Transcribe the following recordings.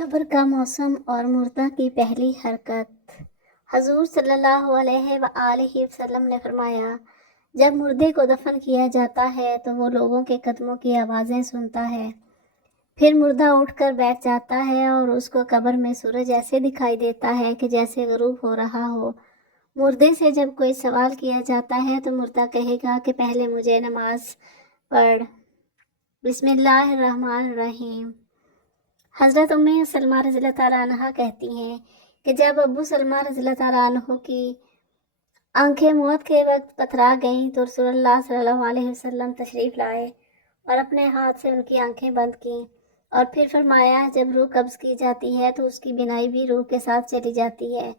قبر کا موسم اور مردہ کی پہلی حرکت۔ حضور صلی اللہ علیہ وآلہ وسلم نے فرمایا، جب مردے کو دفن کیا جاتا ہے تو وہ لوگوں کے قدموں کی آوازیں سنتا ہے، پھر مردہ اٹھ کر بیٹھ جاتا ہے اور اس کو قبر میں سورج ایسے دکھائی دیتا ہے کہ جیسے غروب ہو رہا ہو۔ مردے سے جب کوئی سوال کیا جاتا ہے تو مردہ کہے گا کہ پہلے مجھے نماز پڑھ۔ بسم اللہ الرحمن الرحیم۔ حضرت ام سلمہ رضی اللہ تعالیٰ عنہ کہتی ہیں کہ جب ابو سلمہ رضی اللہ تعالیٰ عنہ کی آنکھیں موت کے وقت پتھرا گئیں تو رسول اللہ صلی اللہ علیہ وسلم تشریف لائے اور اپنے ہاتھ سے ان کی آنکھیں بند کیں اور پھر فرمایا، جب روح قبض کی جاتی ہے تو اس کی بینائی بھی روح کے ساتھ چلی جاتی ہے۔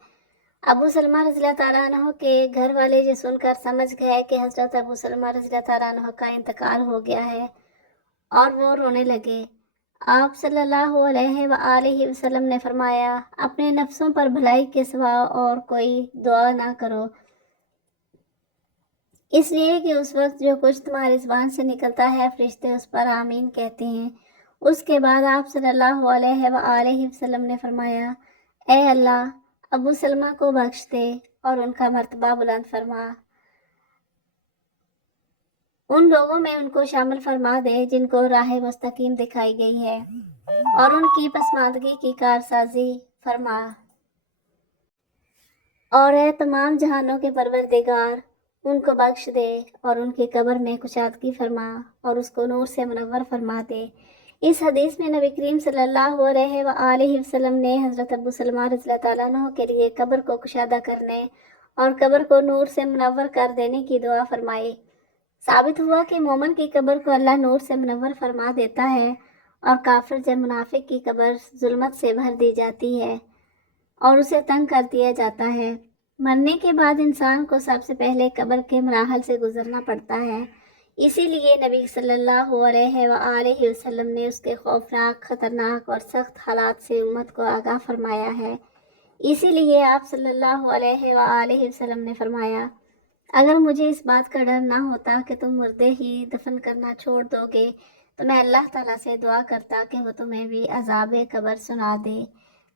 ابو سلمہ رضی اللہ تعالیٰ عنہ کے گھر والے یہ سن کر سمجھ گئے کہ حضرت ابو سلمہ رضی اللہ تعالیٰ عنہ کا انتقال ہو گیا ہے اور وہ رونے لگے۔ آپ صلی اللہ علیہ وآلہ وسلم نے فرمایا، اپنے نفسوں پر بھلائی کے سوا اور کوئی دعا نہ کرو، اس لیے کہ اس وقت جو کچھ تمہاری زبان سے نکلتا ہے فرشتے اس پر آمین کہتے ہیں۔ اس کے بعد آپ صلی اللہ علیہ وآلہ وسلم نے فرمایا، اے اللہ، ابو سلمہ کو بخش دے اور ان کا مرتبہ بلند فرما، ان لوگوں میں ان کو شامل فرما دے جن کو راہ مستقیم دکھائی گئی ہے، اور ان کی پسماندگی کی کارسازی فرما۔ اور اے تمام جہانوں کے پروردگار، ان کو بخش دے اور ان کی قبر میں کشادگی فرما اور اس کو نور سے منور فرما دے۔ اس حدیث میں نبی کریم صلی اللہ علیہ وآلہ وسلم نے حضرت ابو سلمہ رضی اللہ تعالیٰ عنہ کے لیے قبر کو کشادہ کرنے اور قبر کو نور سے منور کر دینے کی دعا فرمائی۔ ثابت ہوا کہ مومن کی قبر کو اللہ نور سے منور فرما دیتا ہے، اور کافر جب منافق کی قبر ظلمت سے بھر دی جاتی ہے اور اسے تنگ کر دیا جاتا ہے۔ مرنے کے بعد انسان کو سب سے پہلے قبر کے مراحل سے گزرنا پڑتا ہے، اسی لیے نبی صلی اللہ علیہ وآلہ وسلم نے اس کے خوفناک، خطرناک اور سخت حالات سے امت کو آگاہ فرمایا ہے۔ اسی لیے آپ صلی اللہ علیہ وآلہ وسلم نے فرمایا، اگر مجھے اس بات کا ڈر نہ ہوتا کہ تم مردے ہی دفن کرنا چھوڑ دو گے تو میں اللہ تعالیٰ سے دعا کرتا کہ وہ تمہیں بھی عذاب قبر سنا دے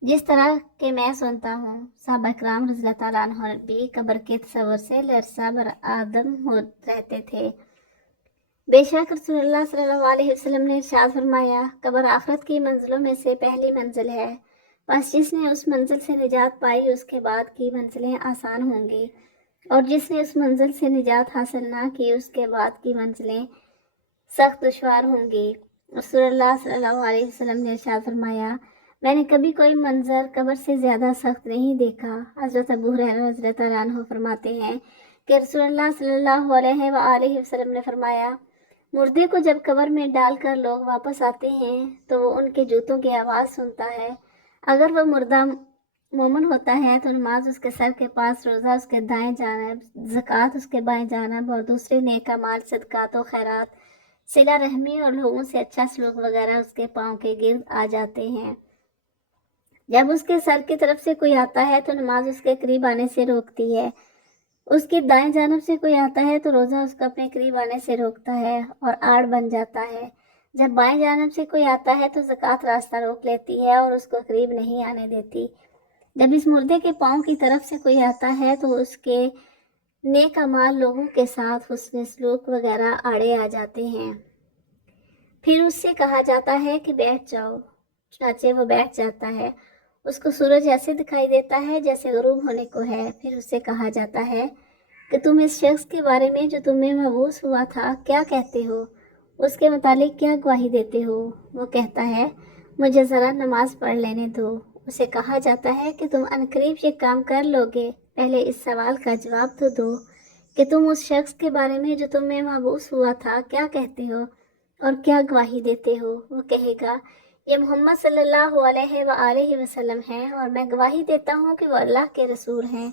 جس طرح کہ میں سنتا ہوں۔ صحابہ کرام رضی اللہ تعالیٰ عنہ بھی قبر کے تصور سے لرزہ بر آدم ہو رہتے تھے۔ بے شک رسول اللہ صلی اللہ علیہ وسلم نے ارشاد فرمایا، قبر آخرت کی منزلوں میں سے پہلی منزل ہے، بس جس نے اس منزل سے نجات پائی اس کے بعد کی منزلیں آسان ہوں گی، اور جس نے اس منزل سے نجات حاصل نہ کی اس کے بعد کی منزلیں سخت دشوار ہوں گی۔ رسول اللہ صلی اللہ علیہ وسلم نے ارشاد فرمایا، میں نے کبھی کوئی منظر قبر سے زیادہ سخت نہیں دیکھا۔ حضرت ابو ہریرہ رضی اللہ تعالیٰ عنہ فرماتے ہیں کہ رسول اللہ صلی اللہ علیہ وآلہ وسلم نے فرمایا، مردے کو جب قبر میں ڈال کر لوگ واپس آتے ہیں تو وہ ان کے جوتوں کی آواز سنتا ہے۔ اگر وہ مردہ مومن ہوتا ہے تو نماز اس کے سر کے پاس، روزہ اس کے دائیں جانب، زکوٰۃ اس کے بائیں جانب، اور دوسرے نیک اعمال، صدقات و خیرات، صلہ رحمی اور لوگوں سے اچھا سلوک وغیرہ اس کے پاؤں کے گرد آ جاتے ہیں۔ جب اس کے سر کی طرف سے کوئی آتا ہے تو نماز اس کے قریب آنے سے روکتی ہے، اس کی دائیں جانب سے کوئی آتا ہے تو روزہ اس کو اپنے قریب آنے سے روکتا ہے اور آڑ بن جاتا ہے۔ جب بائیں جانب سے کوئی آتا ہے تو زکوٰۃ راستہ روک لیتی ہے اور اس کو قریب نہیں آنے دیتی۔ جب اس مردے کے پاؤں کی طرف سے کوئی آتا ہے تو اس کے نیک اعمال لوگوں کے ساتھ حسن سلوک وغیرہ آڑے آ جاتے ہیں، پھر اس سے کہا جاتا ہے کہ بیٹھ جاؤ، چنانچہ وہ بیٹھ جاتا ہے۔ اس کو سورج ایسے دکھائی دیتا ہے جیسے غروب ہونے کو ہے، پھر اس سے کہا جاتا ہے کہ تم اس شخص کے بارے میں جو تمہیں مبعوث ہوا تھا کیا کہتے ہو، اس کے متعلق کیا گواہی دیتے ہو؟ وہ کہتا ہے، مجھے ذرا نماز پڑھ لینے دو۔ اسے کہا جاتا ہے کہ تم عنقریب یہ کام کر لوگے، پہلے اس سوال کا جواب تو دو کہ تم اس شخص کے بارے میں جو تمہیں مبعوث ہوا تھا کیا کہتے ہو اور کیا گواہی دیتے ہو؟ وہ کہے گا، یہ محمد صلی اللہ علیہ وآلہ وسلم ہیں اور میں گواہی دیتا ہوں کہ وہ اللہ کے رسول ہیں،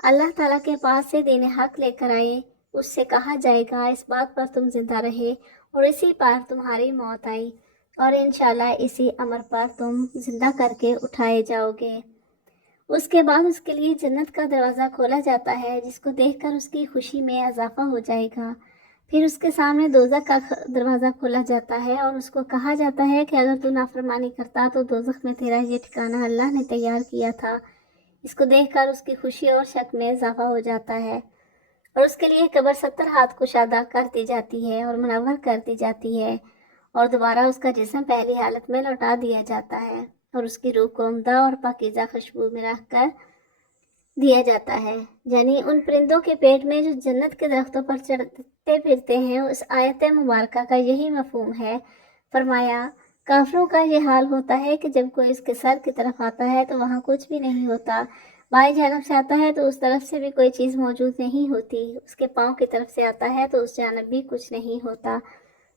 اللہ تعالیٰ کے پاس سے دین حق لے کر آئے۔ اس سے کہا جائے گا، اس بات پر تم زندہ رہے اور اسی پر تمہاری موت آئی، اور انشاءاللہ اسی امر پر تم زندہ کر کے اٹھائے جاؤ گے۔ اس کے بعد اس کے لیے جنت کا دروازہ کھولا جاتا ہے جس کو دیکھ کر اس کی خوشی میں اضافہ ہو جائے گا، پھر اس کے سامنے دوزخ کا دروازہ کھولا جاتا ہے اور اس کو کہا جاتا ہے کہ اگر تو نافرمانی کرتا تو دوزخ میں تیرا یہ ٹھکانہ اللہ نے تیار کیا تھا۔ اس کو دیکھ کر اس کی خوشی اور شک میں اضافہ ہو جاتا ہے اور اس کے لیے قبر 70 ہاتھ کشادہ کر دی جاتی ہے اور منور کر دی جاتی ہے اور دوبارہ اس کا جسم پہلی حالت میں لوٹا دیا جاتا ہے اور اس کی روح کو عمدہ اور پاکیزہ خوشبو میں رکھ کر دیا جاتا ہے۔ یعنی ان پرندوں کے پیٹ میں جو جنت کے درختوں پر چڑھتے پھرتے ہیں، اس آیت مبارکہ کا یہی مفہوم ہے۔ فرمایا کافروں کا یہ حال ہوتا ہے کہ جب کوئی اس کے سر کی طرف آتا ہے تو وہاں کچھ بھی نہیں ہوتا، بائیں جانب سے آتا ہے تو اس طرف سے بھی کوئی چیز موجود نہیں ہوتی، اس کے پاؤں کی طرف سے آتا ہے تو اس جانب بھی کچھ نہیں ہوتا۔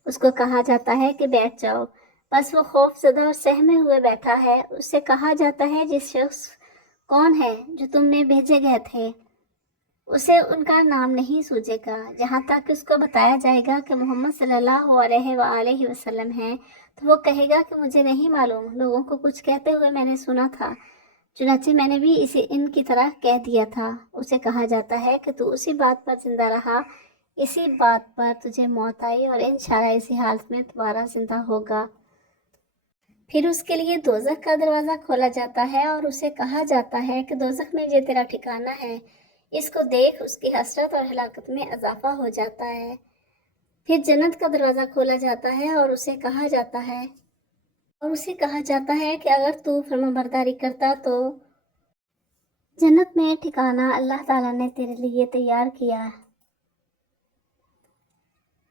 اس کو کہا جاتا ہے کہ بیٹھ جاؤ، بس وہ خوف زدہ اور سہمے ہوئے بیٹھا ہے۔ اس سے کہا جاتا ہے جس شخص کون ہے جو تم میں بھیجے گئے تھے، اسے ان کا نام نہیں سوجے گا، جہاں تک اس کو بتایا جائے گا کہ محمد صلی اللہ علیہ وآلہ وسلم ہیں تو وہ کہے گا کہ مجھے نہیں معلوم، لوگوں کو کچھ کہتے ہوئے میں نے سنا تھا، چنانچہ میں نے بھی اسے ان کی طرح کہہ دیا تھا۔ اسے کہا جاتا ہے کہ تو اسی بات پر زندہ رہا، اسی بات پر تجھے موت آئی اور انشاءاللہ اسی حالت میں دوبارہ زندہ ہوگا۔ پھر اس کے لیے دوزخ کا دروازہ کھولا جاتا ہے اور اسے کہا جاتا ہے کہ دوزخ میں یہ تیرا ٹھکانہ ہے۔ اس کو دیکھ اس کی حسرت اور ہلاکت میں اضافہ ہو جاتا ہے۔ پھر جنت کا دروازہ کھولا جاتا ہے اور اسے کہا جاتا ہے کہ اگر تو فرمانبرداری کرتا تو جنت میں ٹھکانہ اللہ تعالیٰ نے تیرے لیے تیار کیا۔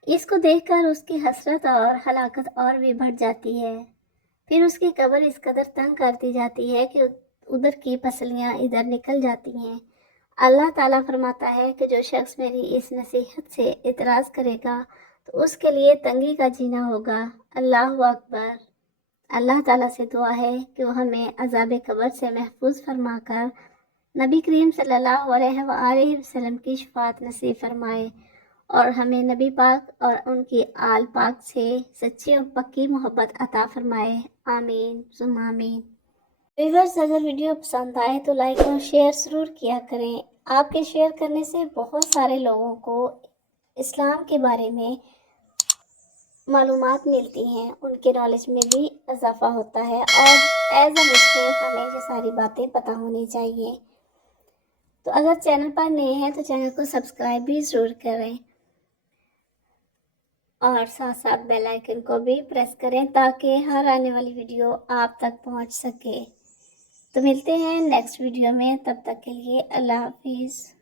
اس کو دیکھ کر اس کی حسرت اور ہلاکت اور بھی بڑھ جاتی ہے۔ پھر اس کی قبر اس قدر تنگ کر دی جاتی ہے کہ ادھر کی پسلیاں ادھر نکل جاتی ہیں۔ اللہ تعالیٰ فرماتا ہے کہ جو شخص میری اس نصیحت سے اعتراض کرے گا تو اس کے لیے تنگی کا جینا ہوگا۔ اللہ اکبر۔ اللہ تعالیٰ سے دعا ہے کہ وہ ہمیں عذاب قبر سے محفوظ فرما کر نبی کریم صلی اللہ علیہ وآلہ وسلم کی شفاعت نصیب فرمائے اور ہمیں نبی پاک اور ان کی آل پاک سے سچی اور پکی محبت عطا فرمائے۔ آمین ثم آمین۔ ویورز، اگر ویڈیو پسند آئے تو لائک اور شیئر ضرور کیا کریں۔ آپ کے شیئر کرنے سے بہت سارے لوگوں کو اسلام کے بارے میں معلومات ملتی ہیں، ان کے نالج میں بھی اضافہ ہوتا ہے اور ایز اے مسلم ہمیں یہ ساری باتیں پتہ ہونی چاہیے۔ تو اگر چینل پر نئے ہیں تو چینل کو سبسکرائب بھی ضرور کریں اور ساتھ ساتھ بیل آئیکن کو بھی پریس کریں تاکہ ہر آنے والی ویڈیو آپ تک پہنچ سکے۔ تو ملتے ہیں نیکسٹ ویڈیو میں، تب تک کے لیے اللہ حافظ۔